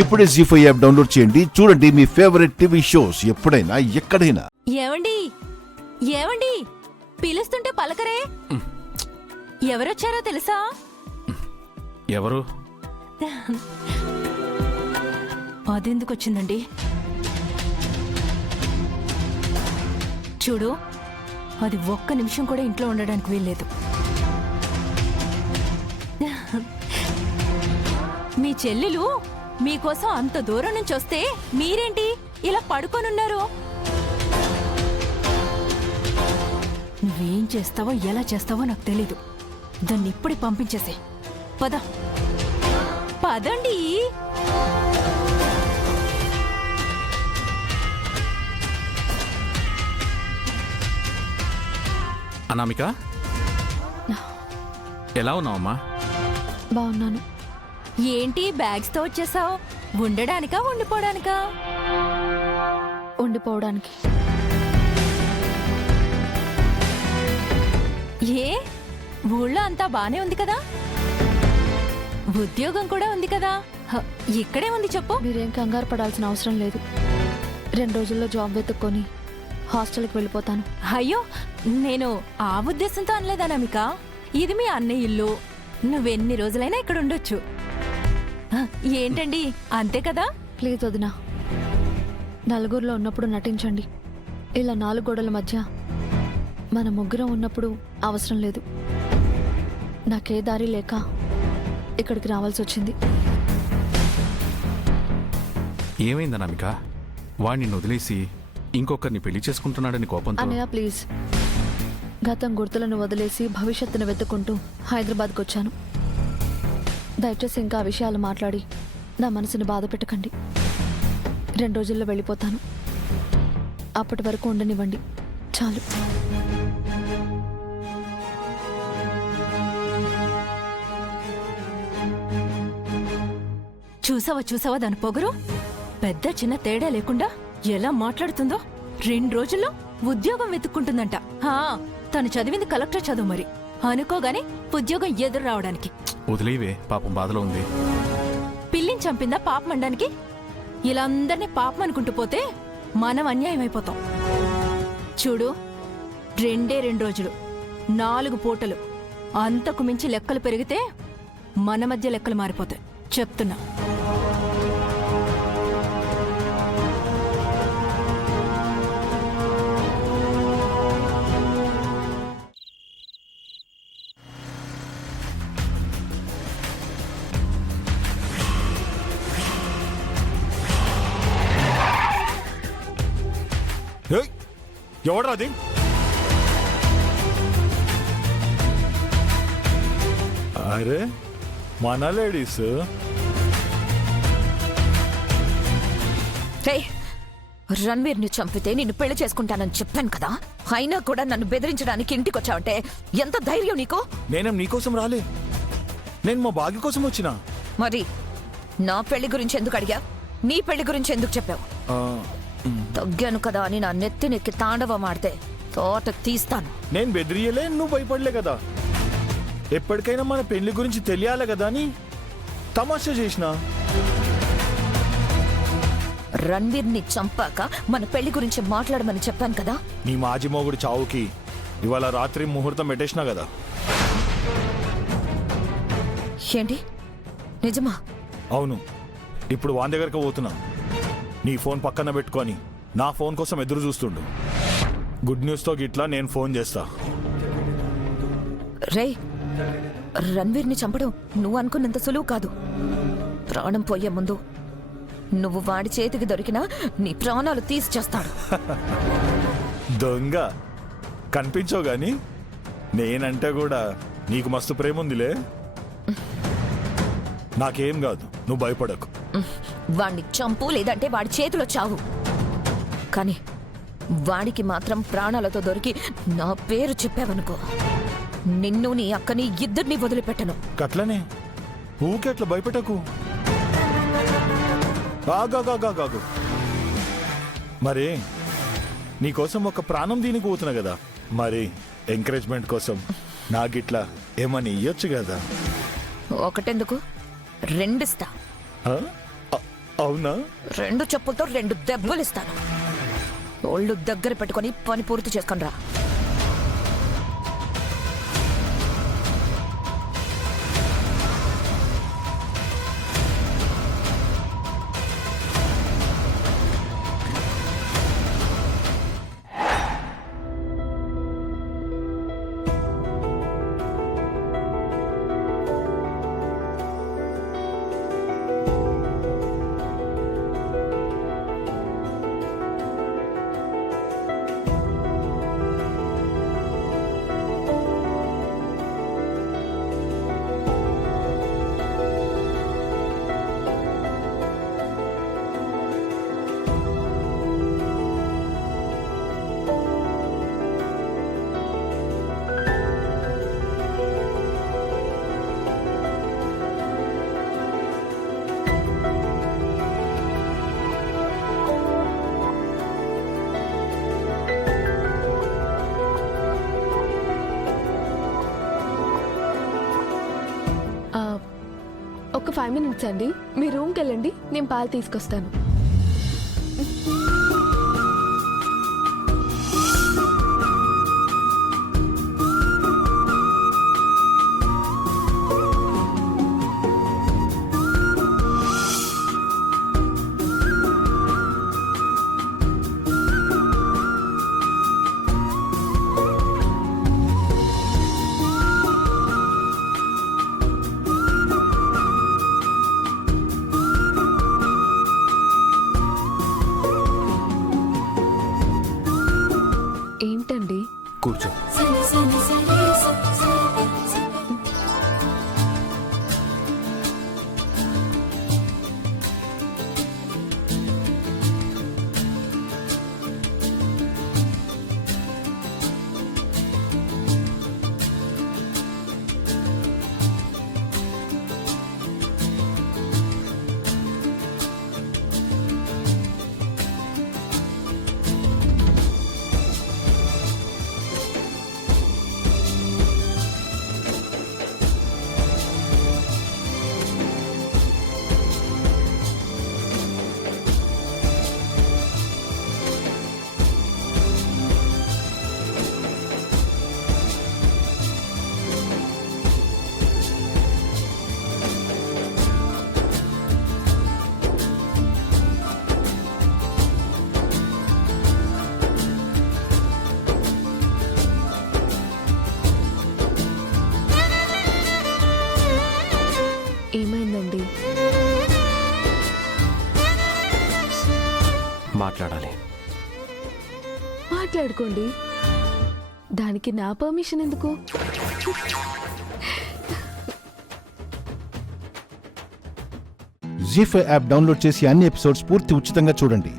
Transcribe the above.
ఇప్పుడే జీ5 app download చేయండి. చూడండి మీ ఫేవరెట్ టీవీ షోస్ ఎప్పుడైనా ఎక్కడైనా. ఏమండి ఏమండి పిలుస్తుంటే పలకరే. ఎవరొచ్చారో తెలుసా? ఎవరు? అదెందుకు వచ్చిందండి? చూడు, అది ఒక్క నిమిషం కూడా ఇంట్లో ఉండడానికి వీల్లేదు. మీ చెల్లెలు మీకోసం అంత దూరం నుంచి వస్తే మీరేంటి ఇలా పడుకొనున్నారు? నువ్వేం చేస్తావో ఎలా చేస్తావో నాకు తెలీదు. దాన్ని ఇప్పుడే పంపించేసే. పద పదండి. అనామిక, ఎలా ఉన్నావమ్మా? బాగున్నాను. ఏంటి బ్యాగ్స్ తో వచ్చేసావు? ఉండడానికా ఉండిపోవడానికా? ఉండిపోవడానికి. ఏ ఊళ్ళో అంతా బానే ఉంది కదా? ఉద్యోగం కూడా ఉంది కదా? ఇక్కడే ఉంది చెప్పు. మీరేం కంగారు పడాల్సిన అవసరం లేదు. 2 రోజుల్లో జాబ్ వెతుక్కొని హాస్టల్కి వెళ్ళిపోతాను. అయ్యో, నేను ఆ ఉద్దేశంతో అనలేదా నమిక. ఇది మీ అన్నయ్య ఇల్లు. నువ్వెన్ని రోజులైనా ఇక్కడ ఉండొచ్చు. ఏంటండి, అంతే కదా? ప్లీజ్ వదినా, నలుగురిలో ఉన్నప్పుడు నటించండి. ఇలా 4 గోడల మధ్య మన ముగ్గురం ఉన్నప్పుడు అవసరం లేదు. నాకే దారి లేక ఇక్కడికి రావాల్సి వచ్చింది. ఏమైంది అనామిక? వాడిని వదిలేసి ఇంకొకరిని పెళ్లి చేసుకుంటున్నాడని కోపంతో. అన్నయ్య ప్లీజ్, గతం గుర్తులను వదిలేసి భవిష్యత్తును వెతుక్కుంటూ హైదరాబాద్కి వచ్చాను. దయచేసి ఇంకా ఆ విషయాలు మాట్లాడి నా మనసుని బాధ పెట్టకండి. 2 రోజుల్లో వెళ్ళిపోతాను. అప్పటి వరకు ఉండనివ్వండి చాలు. చూసావా దాని పొగరు? పెద్ద చిన్న తేడా లేకుండా ఎలా మాట్లాడుతుందో. 2 రోజుల్లో ఉద్యోగం వెతుక్కుంటుందంట. తను చదివింది కలెక్టర్ చదువు, మరి అనుకోగానే ఉద్యోగం ఎదురు రావడానికి. వదిలేవే, పాపం బాధలో ఉంది. పిల్లిని చంపిందా పాపం అనడానికి? ఇలా అందరినీ పాపం అనుకుంటూ పోతే మనం అన్యాయం అయిపోతాం. చూడు, 2 రోజులు 4 పూటలు, అంతకు మించి లెక్కలు పెరిగితే మన మధ్య లెక్కలు మారిపోతాయి చెప్తున్నా. ఎవడ్రా అది? అరే మన లేడీస్. రణ్వీర్ ని చంపితే నిన్ను పెళ్లి చేసుకుంటానని చెప్పాను కదా. అయినా కూడా నన్ను బెదిరించడానికి ఇంటికి వచ్చావంటే ఎంత ధైర్యం నీకు? నేనేం నీకోసం రాలే, నేను మా భాగ్య కోసం వచ్చినా. మరి నా పెళ్లి గురించి ఎందుకు అడిగా? నీ పెళ్లి గురించి ఎందుకు చెప్పావు? తగ్గాను కదా అని నా నెత్తినెక్కి తాండవం ఆడితే తోట తీస్తాను. నేను బెదిరియలే, నువ్వు భయపడలే కదా. ఎప్పటికైనా మన పెళ్లి గురించి తెలియాలి కదా అని తమాషా చేసిన. రణ్వీర్ ని చంపాక మన పెళ్లి గురించి మాట్లాడమని చెప్పాను కదా. నీ మాజీ మొగుడు చావుకి ఇవాళ రాత్రి ముహూర్తం పెట్టేసినా కదా. ఏంటి, నిజమా? అవును, ఇప్పుడు వాని దగ్గరకు పోతున్నా. నీ ఫోన్ పక్కన పెట్టుకొని నా ఫోన్ కోసం ఎదురు చూస్తుండు. గుడ్ న్యూస్తో గిట్లా నేను ఫోన్ చేస్తా. రే, రణ్వీర్ ని చంపడం నువ్వు అనుకున్నంత సులువు కాదు. ప్రాణం పోయే ముందు నువ్వు వాడి చేతికి దొరికినా నీ ప్రాణాలు తీసి చేస్తాడు. దొంగ కనిపించవు గాని నేనంటే కూడా నీకు మస్తు ప్రేమ ఉందిలే. నాకేం కాదు, నువ్వు భయపడకు. వాడిని చంపు, లేదంటే వాడి చేతిలో చావు. కానీ వాడికి మాత్రం ప్రాణాలతో దొరికి నా పేరు చెప్పావనుకో, నిన్ను నీ అక్కని ఇద్దరిని వదిలిపెట్టను. కట్లనే ఊకెట్లా భయపెట్టకు. ఆగాగాగాగాగు. మరి నీకోసం ఒక ప్రాణం దీనికి పోతున్నా కదా, మరి ఎంకరేజ్మెంట్ కోసం నాకిట్లా ఏమని ఇయ్యొచ్చు కదా. ఒకటెందుకు, 2 ఇస్తా. అవునా? 2 చెప్పులతో 2 దెబ్బలు ఇస్తాను. ఒళ్ళు దగ్గర పెట్టుకొని పని పూర్తి చేసుకొని రా. ఒక 5 minutes అండి. మీ రూమ్కి వెళ్ళండి, నేను పాలు తీసుకొస్తాను. ఏంటండి? కూర్చో. ఏమైందండి? మాట్లాడాలి. మాట్లాడుకోండి. దానికి నా పర్మిషన్ ఎందుకు? జీ5 యాప్ డౌన్లోడ్ చేసి అన్ని ఎపిసోడ్స్ పూర్తి ఉచితంగా చూడండి.